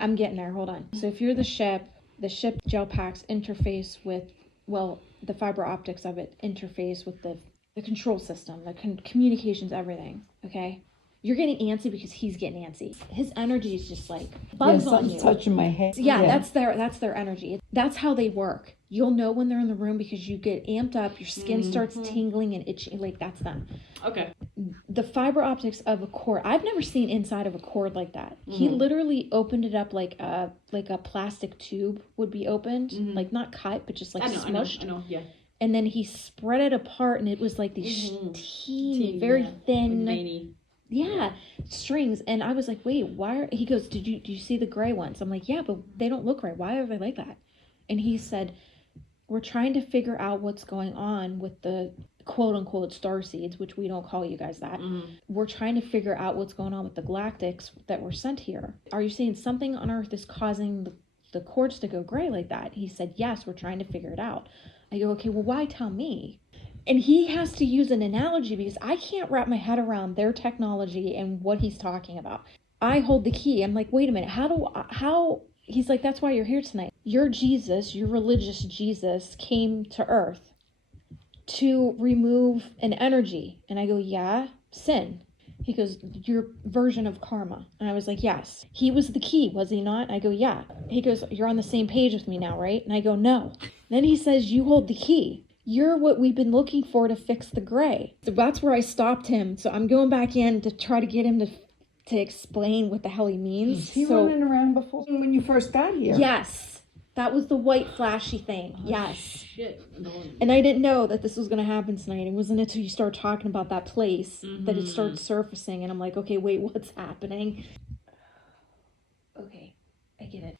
I'm getting there. Hold on. So if you're the ship gel packs interface with, well, the fiber optics of it interface with the control system, the communications, everything. Okay. You're getting antsy because he's getting antsy. His energy is just like buzz on you. Touching my head. Yeah, that's their energy. That's how they work. You'll know when they're in the room because you get amped up, your skin starts tingling and itching. Like, that's them. Okay. The fiber optics of a cord. I've never seen inside of a cord like that. He literally opened it up like a plastic tube would be opened, like not cut, but just like smushed. I know, yeah. And then he spread it apart, and it was like these teeny, very thin. Veiny. Yeah, strings. And I was like, wait, why he goes, do you see the gray ones? I'm like, yeah, but they don't look right. Why are they like that? And he said, we're trying to figure out what's going on with the quote unquote starseeds, which we don't call you guys that. We're trying to figure out what's going on with the galactics that were sent here. Are you saying something on Earth is causing the cords to go gray like that? He said, yes, we're trying to figure it out. I go, okay, well, why tell me? And he has to use an analogy because I can't wrap my head around their technology and what he's talking about. I hold the key. I'm like, wait a minute, how? He's like, that's why you're here tonight. Your Jesus, your religious Jesus, came to Earth to remove an energy. And I go, yeah, sin. He goes, your version of karma. And I was like, yes. He was the key, was he not? I go, yeah. He goes, you're on the same page with me now, right? And I go, no. Then he says, you hold the key. You're what we've been looking for to fix the gray. So that's where I stopped him. So I'm going back in to try to get him to explain what the hell he means. Was he running around before when you first got here? Yes. That was the white flashy thing. Yes. Shit. And I didn't know that this was going to happen tonight. It wasn't until you start talking about that place that it started surfacing. And I'm like, okay, wait, what's happening? Okay, I get it.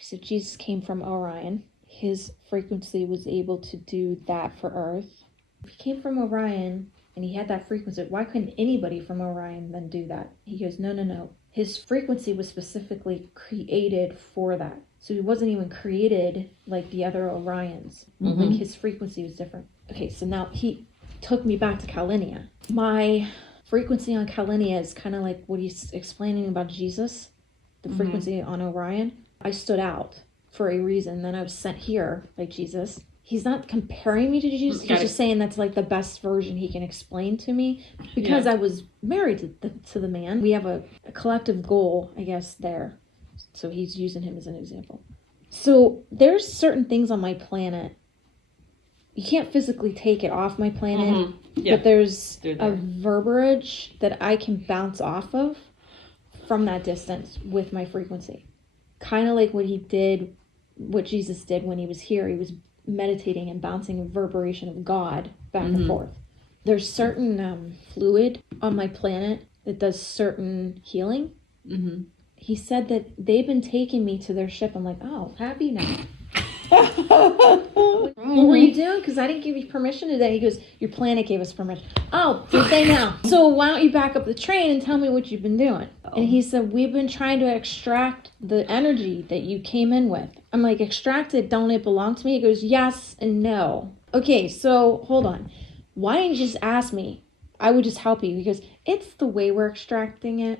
So Jesus came from Orion. His frequency was able to do that for Earth. If he came from Orion and he had that frequency, why couldn't anybody from Orion then do that? He goes, no. His frequency was specifically created for that. So he wasn't even created like the other Orions. Like his frequency was different. Okay, so now he took me back to Kalinia. My frequency on Kalinia is kind of like what he's explaining about Jesus, the frequency on Orion. I stood out for a reason. Then I was sent here by Jesus. He's not comparing me to Jesus. He's just saying that's like the best version he can explain to me because I was married to the man. We have a collective goal, I guess, there. So he's using him as an example. So there's certain things on my planet. You can't physically take it off my planet, but there's a verbiage that I can bounce off of from that distance with my frequency. Kind of like what Jesus did when he was here. He was meditating and bouncing a reverberation of God back and forth. There's certain fluid on my planet that does certain healing. He said that they've been taking me to their ship. I'm like, oh, happy now. What were you doing? Because I didn't give you permission today. He goes, your planet gave us permission. Oh, did they now? So why don't you back up the train and tell me what you've been doing? And he said, we've been trying to extract the energy that you came in with. I'm like, extract it, don't it belong to me? He goes, yes and no. Okay, so hold on. Why didn't you just ask me? I would just help you. Because it's the way we're extracting it.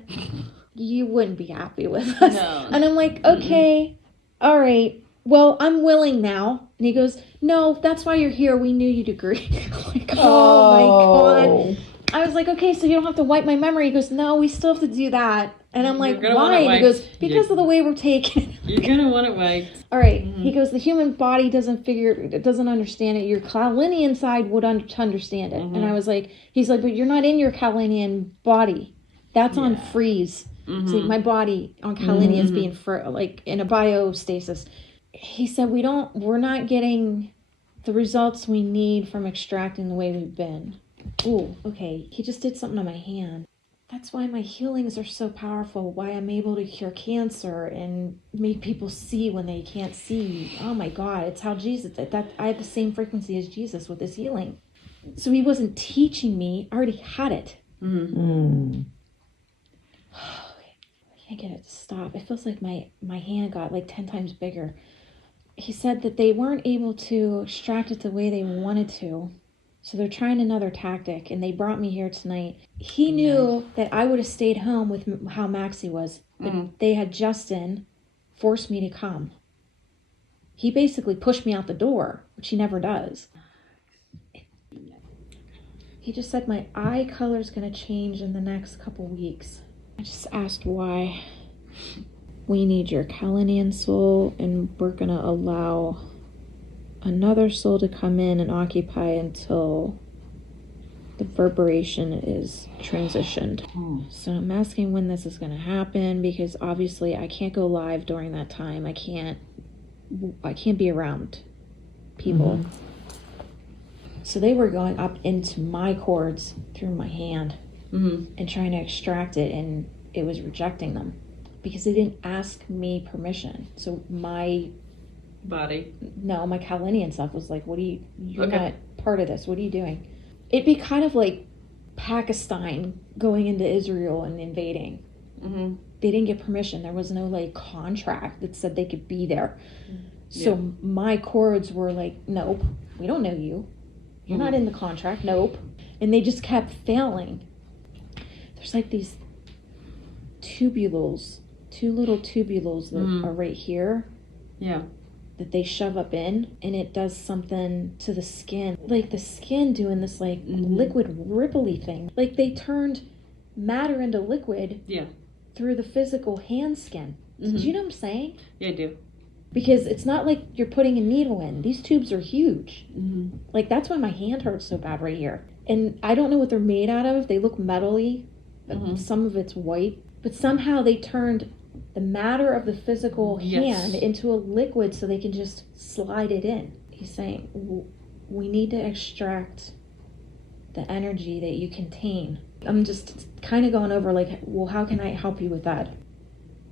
You wouldn't be happy with us. No. And I'm like, okay, all right. Well, I'm willing now. And he goes, no, that's why you're here. We knew you'd agree. Like, oh my God. I was like, okay, so you don't have to wipe my memory. He goes, no, we still have to do that. And I'm like, why? And he goes, because of the way we're taking. You're going to want it wiped. All right. He goes, the human body doesn't understand it. Your Kalinian side would understand it. And I was like, he's like, but you're not in your Kalinian body. That's on freeze. See, my body on Kalinia is being like in a biostasis. He said, we're not getting the results we need from extracting the way we've been. Ooh, okay. He just did something on my hand. That's why my healings are so powerful. Why I'm able to cure cancer and make people see when they can't see. Oh my God, it's how Jesus did that. I have the same frequency as Jesus with his healing. So he wasn't teaching me. I already had it. I can't get it to stop. It feels like my hand got like 10 times bigger. He said that they weren't able to extract it the way they wanted to So they're trying another tactic, and they brought me here tonight. He knew that I would have stayed home with how Maxie was, but they had Justin force me to come. He basically pushed me out the door, which he never does. He just said my eye color's going to change in the next couple weeks. I just asked why. We need your Kalinian soul, and we're going to allow another soul to come in and occupy until the reverberation is transitioned. So I'm asking when this is going to happen, because obviously I can't go live during that time. I can't be around people. So they were going up into my cords through my hand and trying to extract it, and it was rejecting them because they didn't ask me permission. So my body, my Kalinian stuff was like, you're not part of this. What are you doing? It'd be kind of like Pakistan going into Israel and invading. They didn't get permission. There was no like contract that said they could be there. So my cords were like, nope, we don't know you. You're not in the contract. Nope. And they just kept failing. There's like these tubules, 2 little tubules that are right here. Yeah. That they shove up in, and it does something to the skin. Like the skin doing this like liquid ripply thing. Like they turned matter into liquid through the physical hand skin. Do you know what I'm saying? Yeah, I do. Because it's not like you're putting a needle in. These tubes are huge. Like, that's why my hand hurts so bad right here. And I don't know what they're made out of. They look metally. Some of it's white. But somehow they turned the matter of the physical hand into a liquid so they can just slide it in. He's saying, we need to extract the energy that you contain. I'm just kind of going over like, well, how can I help you with that?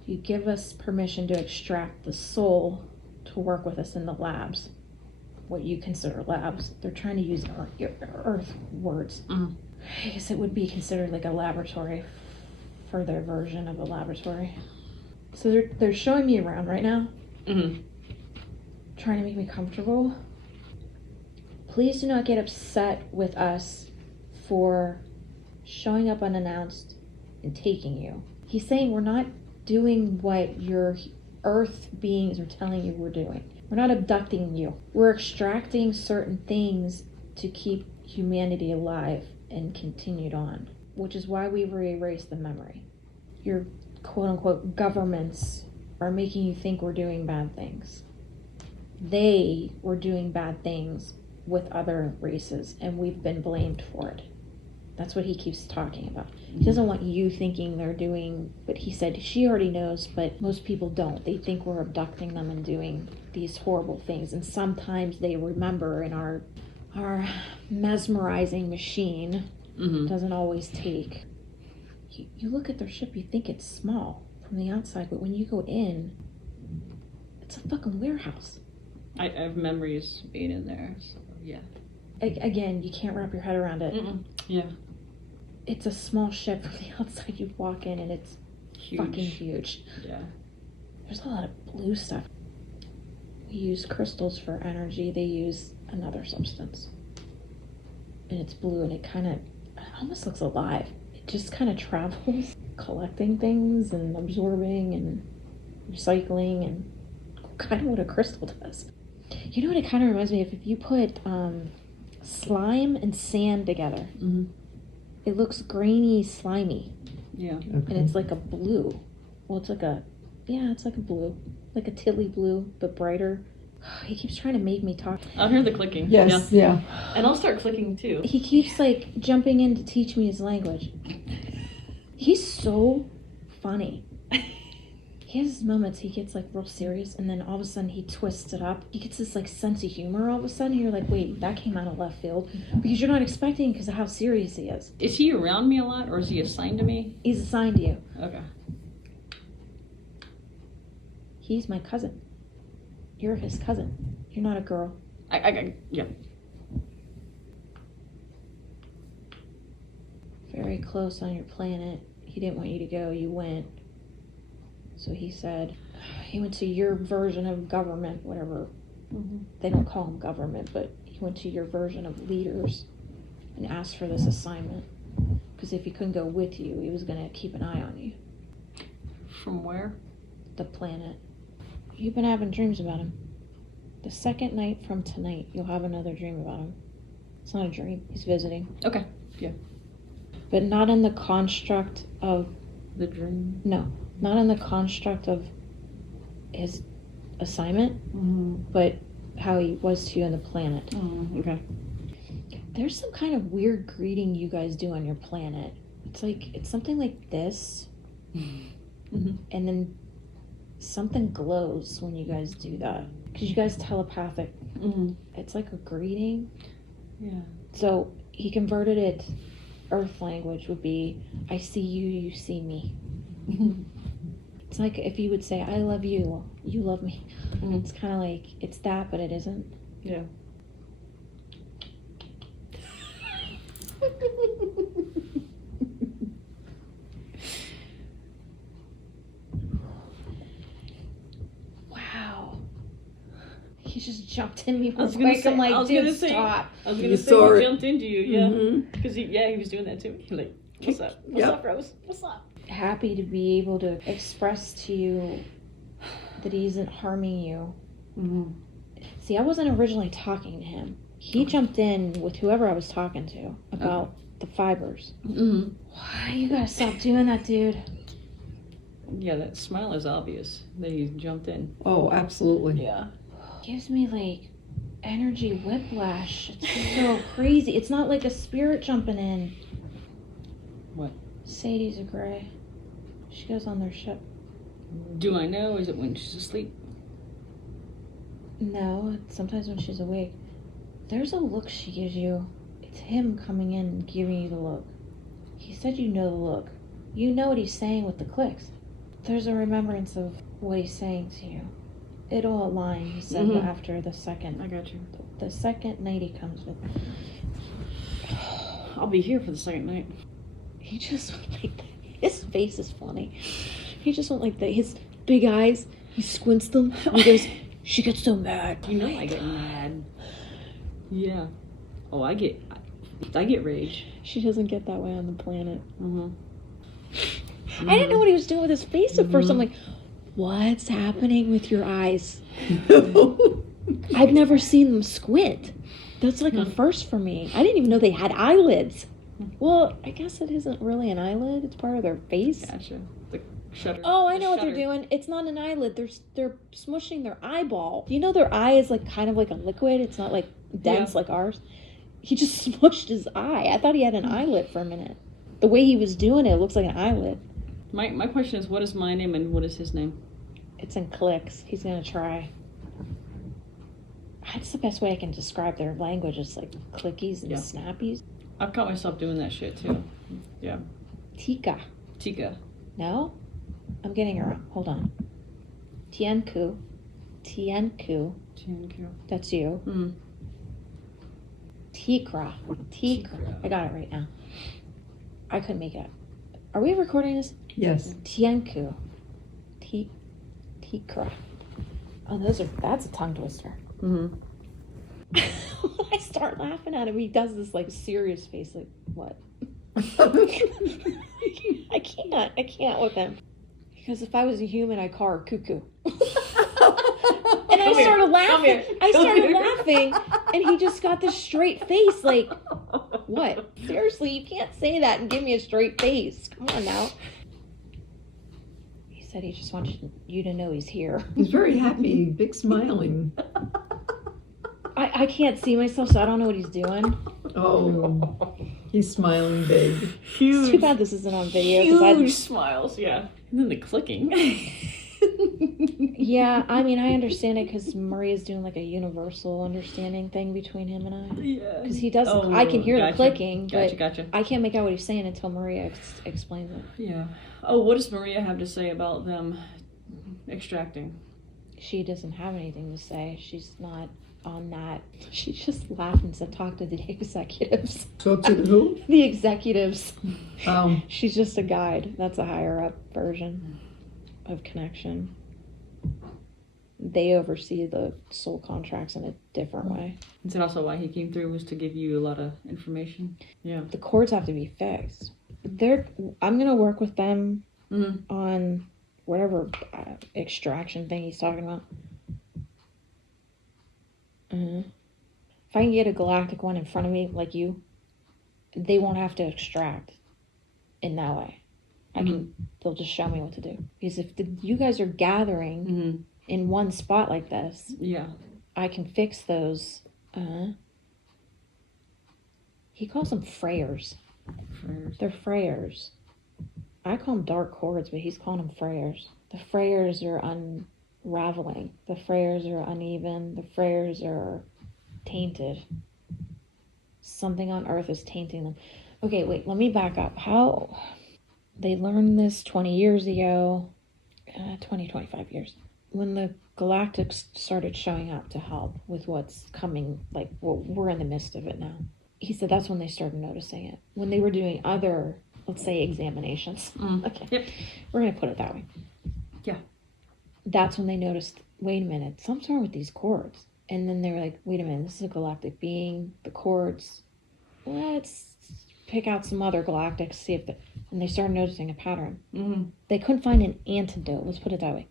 You give us permission to extract the soul to work with us in the labs, what you consider labs. They're trying to use earth words. I guess it would be considered like a laboratory for their version of a laboratory. So they're showing me around right now, trying to make me comfortable. Please do not get upset with us for showing up unannounced and taking you. He's saying we're not doing what your earth beings are telling you we're doing. We're not abducting you. We're extracting certain things to keep humanity alive and continued on, which is why we erased the memory. Your quote-unquote governments are making you think we're doing bad things. They were doing bad things with other races, and we've been blamed for it. That's what he keeps talking about. He doesn't want you thinking they're doing, but he said she already knows, but most people don't. They think we're abducting them and doing these horrible things. And sometimes they remember, and our mesmerizing machine doesn't always take. You look at their ship, you think it's small from the outside, but when you go in, it's a fucking warehouse. I have memories being in there, so yeah. Again, you can't wrap your head around it. Yeah. It's a small ship from the outside. You walk in and it's fucking huge. Yeah. There's a lot of blue stuff. We use crystals for energy. They use another substance. And it's blue, and it almost looks alive. It just kind of travels, collecting things and absorbing and recycling, and kind of what a crystal does. You know what it kind of reminds me of? If you put slime and sand together, it looks grainy, slimy. Yeah. Okay. And it's like a blue. Well, it's like a blue. Like a tilly blue, but brighter. He keeps trying to make me talk. I'll hear the clicking. Yes, yeah. And I'll start clicking too. He keeps like jumping in to teach me his language. He's so funny. He has his moments, he gets like real serious, and then all of a sudden he twists it up. He gets this like sense of humor all of a sudden. You're like, wait, that came out of left field. Because you're not expecting, because of how serious he is. Is he around me a lot, or is he assigned to me? He's assigned to you. Okay. He's my cousin. You're his cousin. You're not a girl. Yeah. Very close on your planet. He didn't want you to go, you went. So he said, he went to your version of government, whatever. They don't call him government, but he went to your version of leaders. and asked for this assignment. Because if he couldn't go with you, he was going to keep an eye on you. From where? The planet. You've been having dreams about him. The second night from tonight, you'll have another dream about him. It's not a dream. He's visiting. Okay. Yeah. But not in the construct of... The dream? No. Not in the construct of his assignment, but how he was to you on the planet. Oh, okay. There's some kind of weird greeting you guys do on your planet. It's something like this, Mm-hmm. and then something glows when you guys do that. Because you guys telepathic. Mm-hmm. It's like a greeting. Yeah. So he converted it, Earth language would be, I see you, you see me. It's like if you would say, I love you, you love me. Mm-hmm. It's kind of like, it's that, but it isn't. Yeah. Wow. He just jumped in me I was real gonna quick. say- I'm like, I was dude, gonna say- stop. I was gonna You say saw he it. jumped into you, yeah. Mhm. Because he was doing that to me. Like, what's up? What's up, Rose? What's up? Happy to be able to express to you that he isn't harming you. Mhm. See, I wasn't originally talking to him. He jumped in with whoever I was talking to about the fibers. Mm-hmm. Why you gotta stop doing that, dude? Yeah, that smile is obvious that he jumped in. Oh, absolutely. Yeah. Gives me like energy whiplash. It's so crazy. It's not like a spirit jumping in. What? Sadie's a gray. She goes on their ship. Do I know? Is it when she's asleep? No, it's sometimes when she's awake. There's a look she gives you. It's him coming in and giving you the look. He said you know the look. You know what he's saying with the clicks. There's a remembrance of what he's saying to you. It'll align, he said, Mhm. after the second. I got you. The second night he comes with. I'll be here for the second night. He just went like that. His face is funny. He just went like that. His big eyes, he squints them. And he goes, she gets so mad. You know I get mad. Yeah. Oh, I get rage. She doesn't get that way on the planet. Mm-hmm. I didn't know what he was doing with his face at first. I'm like, what's happening with your eyes? I've never seen them squint. That's like a first for me. I didn't even know they had eyelids. Well, I guess it isn't really an eyelid. It's part of their face. Gotcha. The shutter. Oh, I the know what they're shutter. doing. It's not an eyelid. They're smushing their eyeball. You know their eye is like kind of like a liquid. It's not like dense like ours. He just smushed his eye. I thought he had an eyelid for a minute. The way he was doing it looks like an eyelid. My question is, what is my name and what is his name? It's in clicks. He's gonna try. That's the best way I can describe their language. It's like clickies and snappies. I've caught myself doing that shit too. Yeah. Tika. Tika. No? I'm getting her wrong. Hold on. Tianku. Tianku. Thank you. That's you. Mm. Tikra. Tikra. I got it right now. I couldn't make it up. Are we recording this? Yes. Tianku. Tikra. Oh, that's a tongue twister. Mm-hmm. I start laughing at him. He does this like serious face, like what? I can't with him. Because if I was a human, I'd call her cuckoo. And I started laughing. I started laughing, and he just got this straight face, like, what? Seriously, you can't say that and give me a straight face. Come on now. He said he just wants you to know he's here. He's very happy, big smiling. I can't see myself, so I don't know what he's doing. Oh, he's smiling big. Huge. It's too bad this isn't on video. 'Cause Huge smiles, yeah. And then the clicking. Yeah, I mean, I understand it because Maria's doing like a universal understanding thing between him and I. Yeah. Because he does, I can hear the clicking, but Gotcha. I can't make out what he's saying until Maria explains it. Yeah. Oh, what does Maria have to say about them extracting? She doesn't have anything to say. She's not on that. She just laughed and said, talk to the executives. Talk to the who? The executives. Oh. She's just a guide. That's a higher up version of connection. they oversee the soul contracts in a different way. Is that also why he came through, was to give you a lot of information? Yeah. The cords have to be fixed. I'm gonna work with them on whatever extraction thing he's talking about. If I can get a galactic one in front of me, like you, they won't have to extract in that way. They'll just show me what to do. Because if you guys are gathering in one spot like this, Yeah. I can fix those. He calls them frayers. They're frayers. I call them dark cords, but he's calling them frayers. The frayers are unraveling. The frayers are uneven. The frayers are tainted. Something on Earth is tainting them. Okay, wait, let me back up. How they learned this 20 years ago, 25 years, when the galactics started showing up to help with what's coming, like, well, we're in the midst of it now. He said that's when they started noticing it. When they were doing other, let's say, examinations. Okay, Yep. we're going to put it that way. Yeah. That's when they noticed, wait a minute, something's wrong with these cords. And then they were like, wait a minute, this is a galactic being. The cords, let's pick out some other galactics, see if and they started noticing a pattern. They couldn't find an antidote, let's put it that way.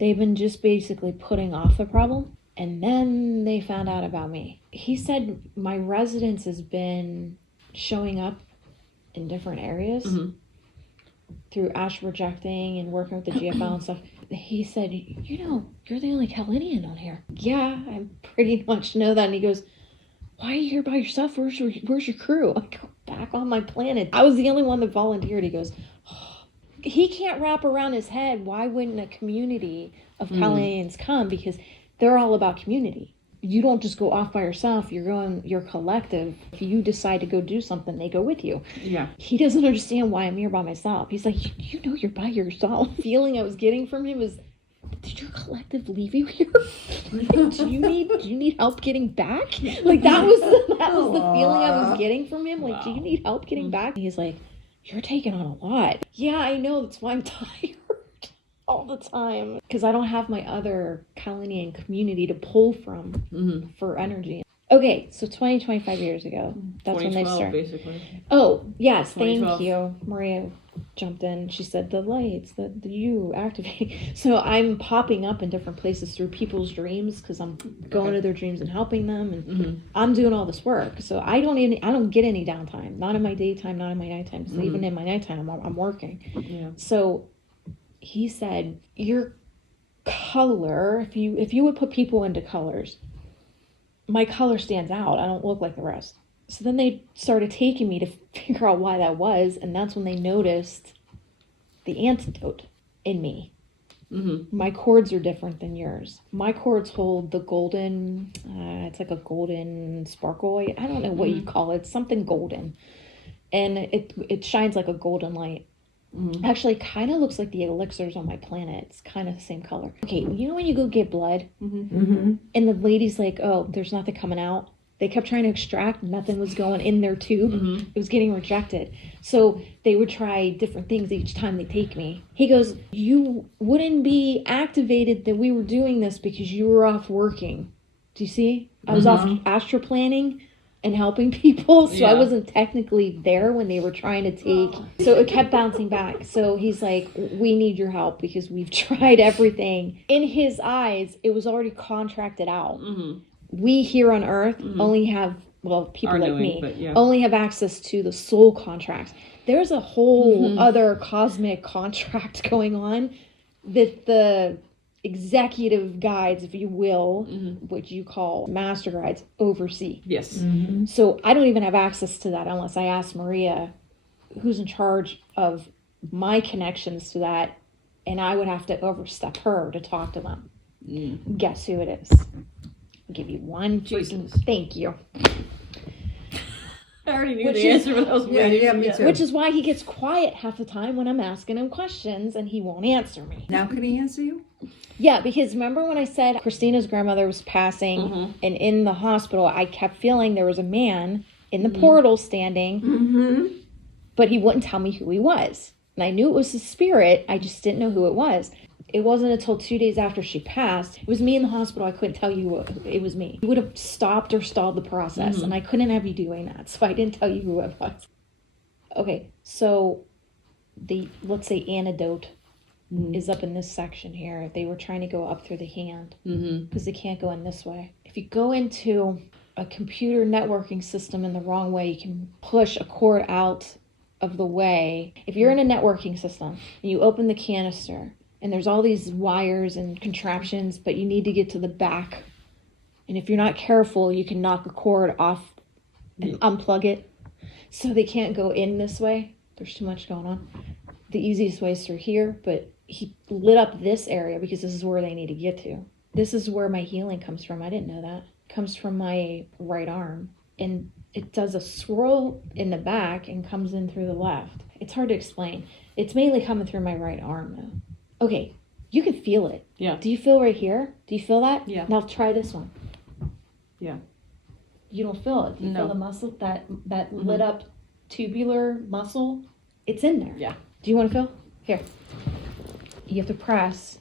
They've been just basically putting off the problem, and then they found out about me. He said my residence has been showing up in different areas through astral projecting and working with the GFL and stuff. He said, you're the only Kalinian on here. Yeah, I pretty much know that. And he goes, why are you here by yourself? Where's your crew? I go, back on my planet. I was the only one that volunteered. He goes, he can't wrap around his head. Why wouldn't a community of Kalinians come? Because they're all about community. You don't just go off by yourself. You're collective. If you decide to go do something, they go with you. Yeah. He doesn't understand why I'm here by myself. He's like, you're by yourself. The feeling I was getting from him was, did your collective leave you here? do you need help getting back? Like that was the feeling I was getting from him. Like, do you need help getting back? And he's like, you're taking on a lot. Yeah, I know. That's why I'm tired all the time, because I don't have my other Kalinian community to pull from for energy. Okay, so 25 years ago, that's when they started. Basically. Oh, yes, thank 2012. you. Maria jumped in. She said the lights, the you activating. So I'm popping up in different places through people's dreams because I'm going to their dreams and helping them, and I'm doing all this work. So I don't get any downtime. Not in my daytime, not in my nighttime. So even in my nighttime, I'm working. Yeah. So he said, your color, if you would put people into colors, my color stands out. I don't look like the rest. So then they started taking me to figure out why that was, and that's when they noticed the antidote in me. My cords are different than yours. My cords hold the golden, it's like a golden sparkle. I don't know what you call it. It's something golden. And it shines like a golden light. Actually, kind of looks like the elixirs on my planet. It's kind of the same color. Okay, you know when you go get blood, and the lady's like, "Oh, there's nothing coming out." They kept trying to extract, nothing was going in their tube. It was getting rejected. So they would try different things each time they take me. He goes, "You wouldn't be activated that we were doing this because you were off working." Do you see? I was off astral planning and helping people, so I wasn't technically there when they were trying to take. So it kept bouncing back. So he's like, we need your help because we've tried everything. In his eyes, it was already contracted out. We here on Earth only have, well, people like me, only have access to the soul contracts. There's a whole other cosmic contract going on that the executive guides, if you will, which you call master guides, oversee. Yes. So I don't even have access to that unless I ask Maria, who's in charge of my connections to that, and I would have to overstep her to talk to them. Guess who it is? I'll give you one freaking thank you. I already knew the answer, but I was waiting. Yeah, me too. Which is why he gets quiet half the time when I'm asking him questions and he won't answer me. Now can he answer you? Yeah, because remember when I said Christina's grandmother was passing and in the hospital, I kept feeling there was a man in the portal standing, but he wouldn't tell me who he was. And I knew it was a spirit, I just didn't know who it was. It wasn't until 2 days after she passed. It was me in the hospital. I couldn't tell you it was me. You would have stopped or stalled the process, and I couldn't have you doing that, so I didn't tell you who it was. Okay, so the, let's say, antidote is up in this section here. They were trying to go up through the hand because they can't go in this way. If you go into a computer networking system in the wrong way, you can push a cord out of the way. If you're in a networking system and you open the canister and there's all these wires and contraptions, but you need to get to the back, and if you're not careful, you can knock a cord off and unplug it, so they can't go in this way. There's too much going on. The easiest way is through here, but he lit up this area because this is where they need to get to. This is where my healing comes from. I didn't know that. It comes from my right arm, and it does a swirl in the back and comes in through the left. It's hard to explain. It's mainly coming through my right arm though. Okay, you can feel it. Yeah. Do you feel right here? Do you feel that? Yeah. Now try this one. Yeah. You don't feel it. Do you No. feel the muscle, that lit up tubular muscle? It's in there. Yeah. Do you want to feel? Here. You have to press.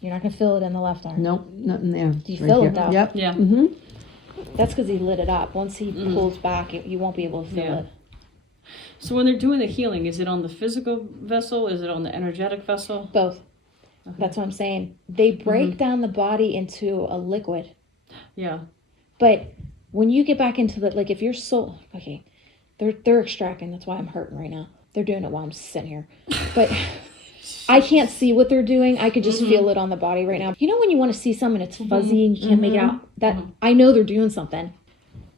You're not going to feel it in the left arm. Nope, nothing there. Do you feel it though? Yep. Yeah. Mm-hmm. That's because he lit it up. Once he pulls back, you won't be able to feel Yeah. it. So when they're doing the healing, is it on the physical vessel? Is it on the energetic vessel? Both. Okay. That's what I'm saying. They break down the body into a liquid. Yeah. But when you get back into the, like, if your soul, okay, they're extracting. That's why I'm hurting right now. They're doing it while I'm sitting here. But I can't see what they're doing. I could just feel it on the body right now. You know when you want to see something, it's fuzzy and you can't make it out? That I know they're doing something.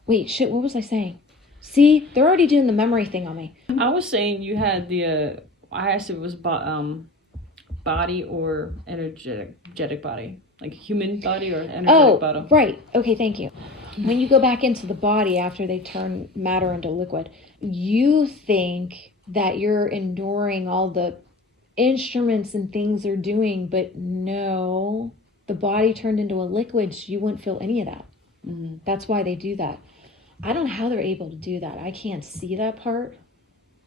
Wait, shit, what was I saying? See, they're already doing the memory thing on me. I was saying you had the, I asked if it was body or energetic body. Like human body or energetic body. Oh, right. Okay, thank you. When you go back into the body after they turn matter into liquid, you think that you're enduring all the instruments and things they're doing, but no, the body turned into a liquid, so you wouldn't feel any of that. That's why they do that. I don't know how they're able to do that. I can't see that part.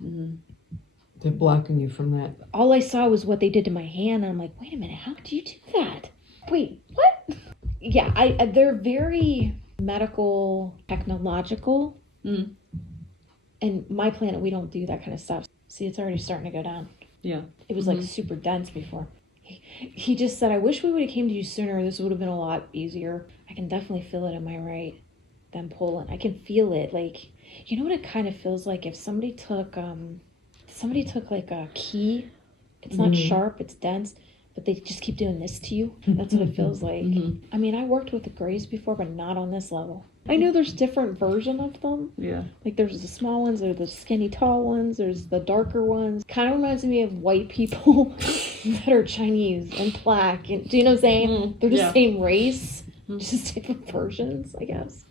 They're blocking you from that. All I saw was what they did to my hand, and I'm like, wait a minute, how did you do that? Wait, what? Yeah, they're very medical, technological. And my planet, we don't do that kind of stuff. See, it's already starting to go down. Yeah. It was like super dense before. He just said, I wish we would have came to you sooner. This would have been a lot easier. I can definitely feel it in my right. Them pulling. I can feel it. Like, you know what it kind of feels like? If somebody took like a key. It's not sharp, it's dense, but they just keep doing this to you. That's what it feels like. I mean, I worked with the Greys before, but not on this level. I know there's different version of them. Yeah. Like there's the small ones, there's the skinny tall ones, there's the darker ones. Kind of reminds me of white people that are Chinese and black. And, do you know what I'm saying? They're the same race, just different versions, I guess.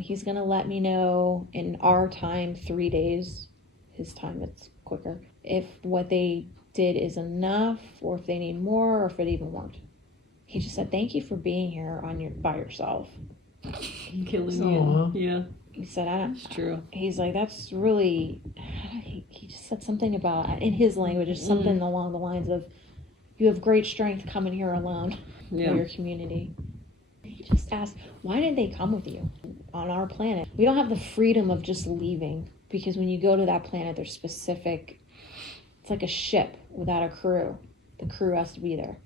He's gonna let me know in our time, 3 days. His time, it's quicker. If what they did is enough, or if they need more, or if it even worked. He just said, "Thank you for being here by yourself." Killing Aw. you. Yeah. He said, It's true. He's like, that's really, he just said something about, in his language, it's something along the lines of, you have great strength coming here alone for your community. He just asked, why didn't they come with you on our planet? We don't have the freedom of just leaving, because when you go to that planet, there's specific, it's like a ship without a crew. The crew has to be there.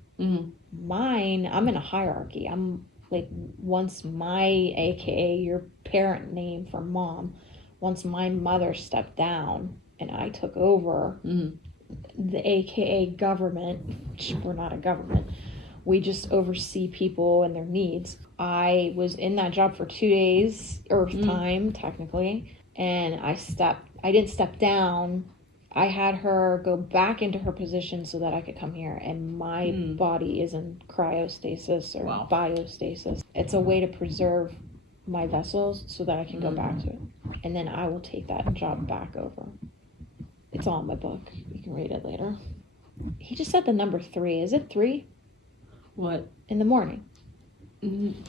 Mine, I'm in a hierarchy. I'm like, once my, AKA your parent name for mom, once my mother stepped down and I took over the AKA government, which we're not a government, we just oversee people and their needs. I was in that job for 2 days, Earth time, technically, and I didn't step down. I had her go back into her position so that I could come here, and my body is in cryostasis or biostasis. It's a way to preserve my vessels so that I can go back to it, and then I will take that job back over. It's all in my book. You can read it later. He just said the number 3. Is it 3? What? In the morning.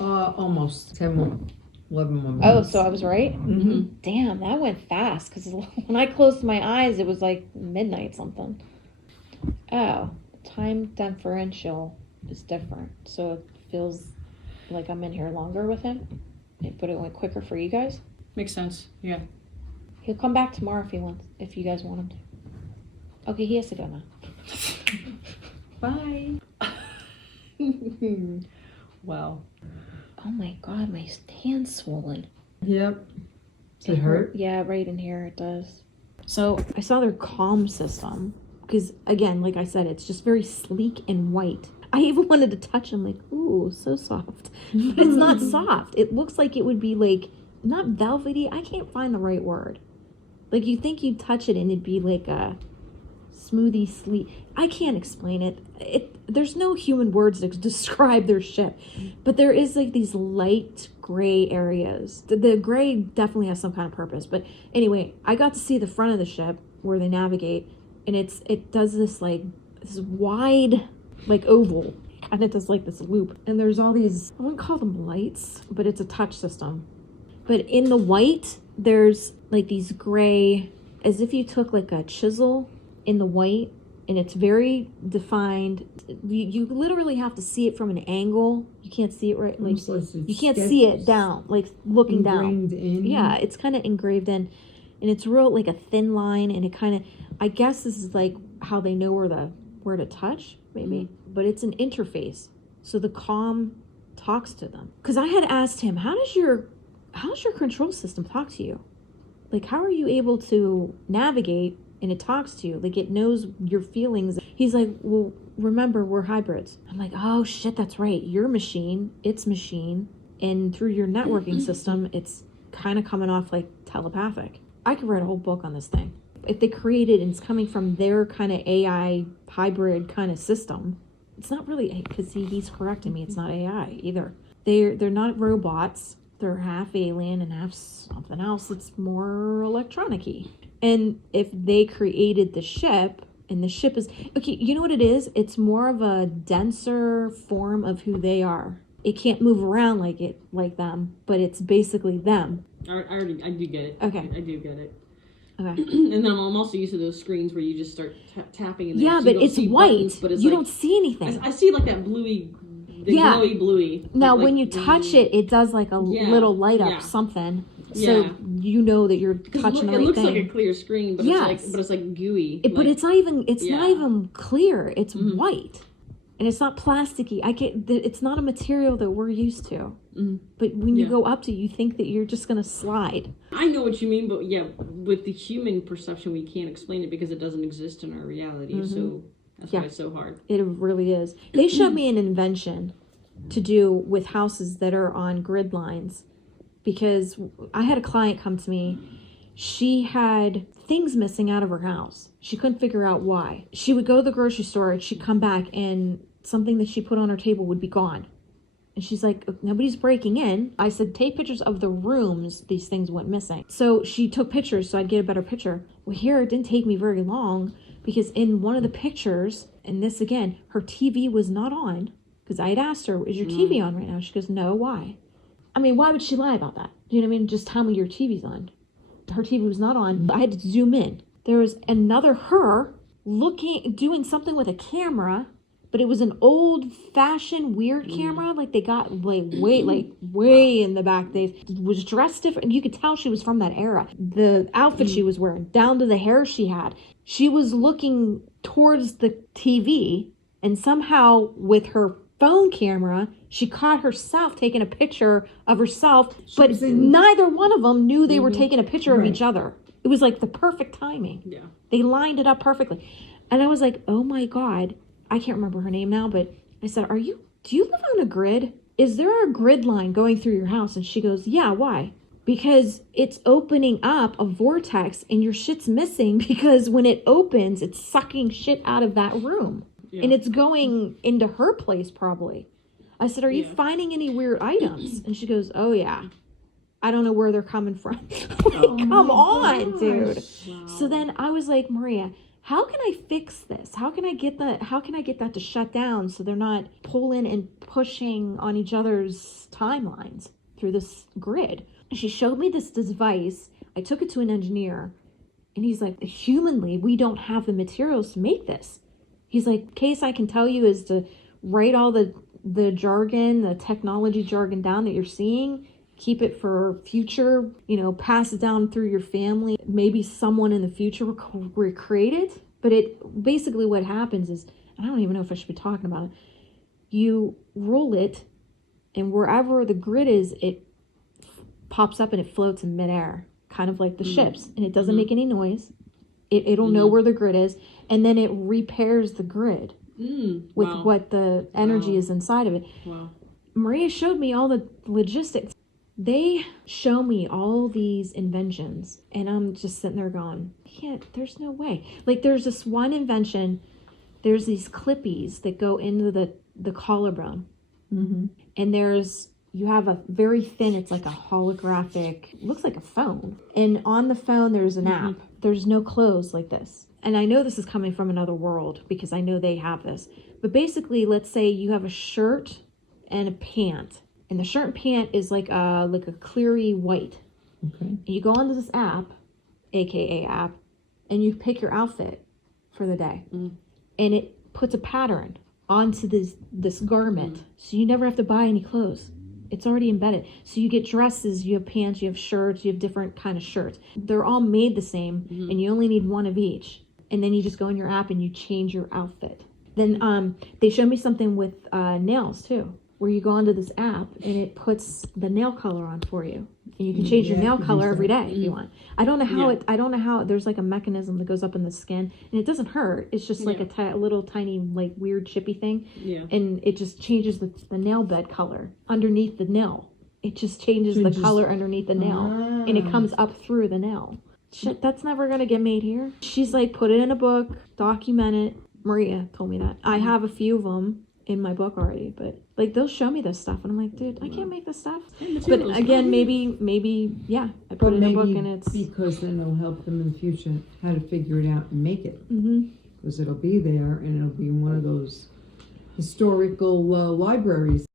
Almost 10 more, 11 more Oh, minutes. so I was right? Damn, that went fast, because when I closed my eyes, it was like midnight something. Oh, time differential is different. So it feels like I'm in here longer with him. But it went quicker for you guys. Makes sense. Yeah. He'll come back tomorrow if he wants, if you guys want him to. Okay, he has to go now. Bye. Wow. Oh my god, my hand's swollen. Yep. Does it hurt? Yeah, right in here it does. So I saw their calm system because, again, like I said, it's just very sleek and white. I even wanted to touch him, like, ooh, so soft. But it's not soft. It looks like it would be like, not velvety. I can't find the right word. Like, you think you'd touch it and it'd be like a smoothie sleek. I can't explain it. There's no human words to describe their ship. But there is like these light gray areas. The gray definitely has some kind of purpose. But anyway, I got to see the front of the ship where they navigate. And it does this like, this wide, like oval. And it does like this loop. And there's all these, I wouldn't call them lights, but it's a touch system. But in the white, there's like these gray, as if you took like a chisel in the white, and it's very defined. You literally have to see it from an angle. You can't see it right, like you can't see it down, like looking down. In. Yeah, it's kind of engraved in, and it's real like a thin line, and it kind of, I guess this is like how they know where to touch, maybe. But it's an interface, so the comm talks to them. Because I had asked him, how does your control system talk to you? Like, how are you able to navigate and it talks to you? Like, it knows your feelings. He's like, well, remember, we're hybrids. I'm like, oh shit, that's right. You're machine, it's machine. And through your networking system, it's kind of coming off like telepathic. I could write a whole book on this thing. If they created and it's coming from their kind of AI hybrid kind of system, it's not really, because he's correcting me, it's not AI either. They're not robots. They're half alien and half something else. It's more electronic-y. And if they created the ship, and the ship is, okay, you know what it is? It's more of a denser form of who they are. It can't move around like them, but it's basically them. I do get it. Okay. I do get it. Okay. And then I'm also used to those screens where you just start tapping in there. Yeah, so but it's white. Buttons, but it's you like, don't see anything. I see like that bluey, glowy bluey. Now, like, when you touch it, it does like a little light up something. So you know that you're touching the right thing. It looks like a clear screen, but it's like gooey. But it's not even clear. It's white. And it's not plasticky. It's not a material that we're used to. Mm-hmm. But when you go up to it, you think that you're just going to slide. I know what you mean, but with the human perception, we can't explain it because it doesn't exist in our reality. Mm-hmm. So that's why it's so hard. It really is. They showed me an invention to do with houses that are on grid lines. Because I had a client come to me. She had things missing out of her house. She couldn't figure out why. She would go to the grocery store and she'd come back and something that she put on her table would be gone. And she's like, nobody's breaking in. I said, take pictures of the rooms these things went missing. So she took pictures so I'd get a better picture. Well, here it didn't take me very long because in one of the pictures, and this again, her TV was not on. Because I had asked her, is your TV on right now? She goes, no, why? I mean, why would she lie about that? You know what I mean? Just tell me your TV's on. Her TV was not on. I had to zoom in. There was another her doing something with a camera, but it was an old-fashioned weird camera. Like they got way in the back. They was dressed different. You could tell she was from that era. The outfit she was wearing, down to the hair she had. She was looking towards the TV, and somehow with her phone camera, she caught herself taking a picture of herself, but neither one of them knew they were taking a picture of each other. It was like the perfect timing. Yeah. They lined it up perfectly. And I was like, oh my God, I can't remember her name now, but I said, do you live on a grid? Is there a grid line going through your house? And she goes, yeah, why? Because it's opening up a vortex and your shit's missing because when it opens, it's sucking shit out of that room. Yeah. And it's going into her place probably. I said, are you finding any weird items? And she goes, oh yeah. I don't know where they're coming from. Come on, dude. Wow. So then I was like, Maria, how can I fix this? How can I get that to shut down so they're not pulling and pushing on each other's timelines through this grid? And she showed me this device. I took it to an engineer and he's like, humanly, we don't have the materials to make this. He's like, case I can tell you is to write all the jargon, the technology jargon down that you're seeing, keep it for future, pass it down through your family. Maybe someone in the future will recreate it. But it basically what happens is, I don't even know if I should be talking about it. You roll it, and wherever the grid is, it pops up and it floats in midair, kind of like the ships, and it doesn't make any noise. It'll know where the grid is, and then it repairs the grid with what the energy is inside of it. Wow. Maria showed me all the logistics. They show me all these inventions, and I'm just sitting there going, there's no way. Like, there's this one invention, there's these clippies that go into the collarbone. And you have a very thin, it's like a holographic, looks like a phone. And on the phone, there's an app. There's no clothes like this. And I know this is coming from another world because I know they have this. But basically, let's say you have a shirt and a pant. And the shirt and pant is like a cleary white. Okay. And you go onto this app, aka app, and you pick your outfit for the day. And it puts a pattern onto this garment. So you never have to buy any clothes. It's already embedded. So you get dresses, you have pants, you have shirts, you have different kind of shirts. They're all made the same, and you only need one of each. And then you just go in your app and you change your outfit. Then they showed me something with nails too, where you go onto this app and it puts the nail color on for you. And you can change your nail color every day if you want. I don't know how there's like a mechanism that goes up in the skin, and it doesn't hurt. It's just like a little tiny like weird chippy thing. Yeah. And it just changes the nail bed color underneath the nail. It just changes the color underneath the nail, and it comes up through the nail. Shit, that's never gonna get made here. She's like, put it in a book, document it. Maria told me that. I have a few of them in my book already, but like they'll show me this stuff and I'm like, dude, I can't make this stuff. But again, maybe I put it in a book and it's because then it'll help them in the future how to figure it out and make it, because it'll be there and it'll be in one of those historical libraries.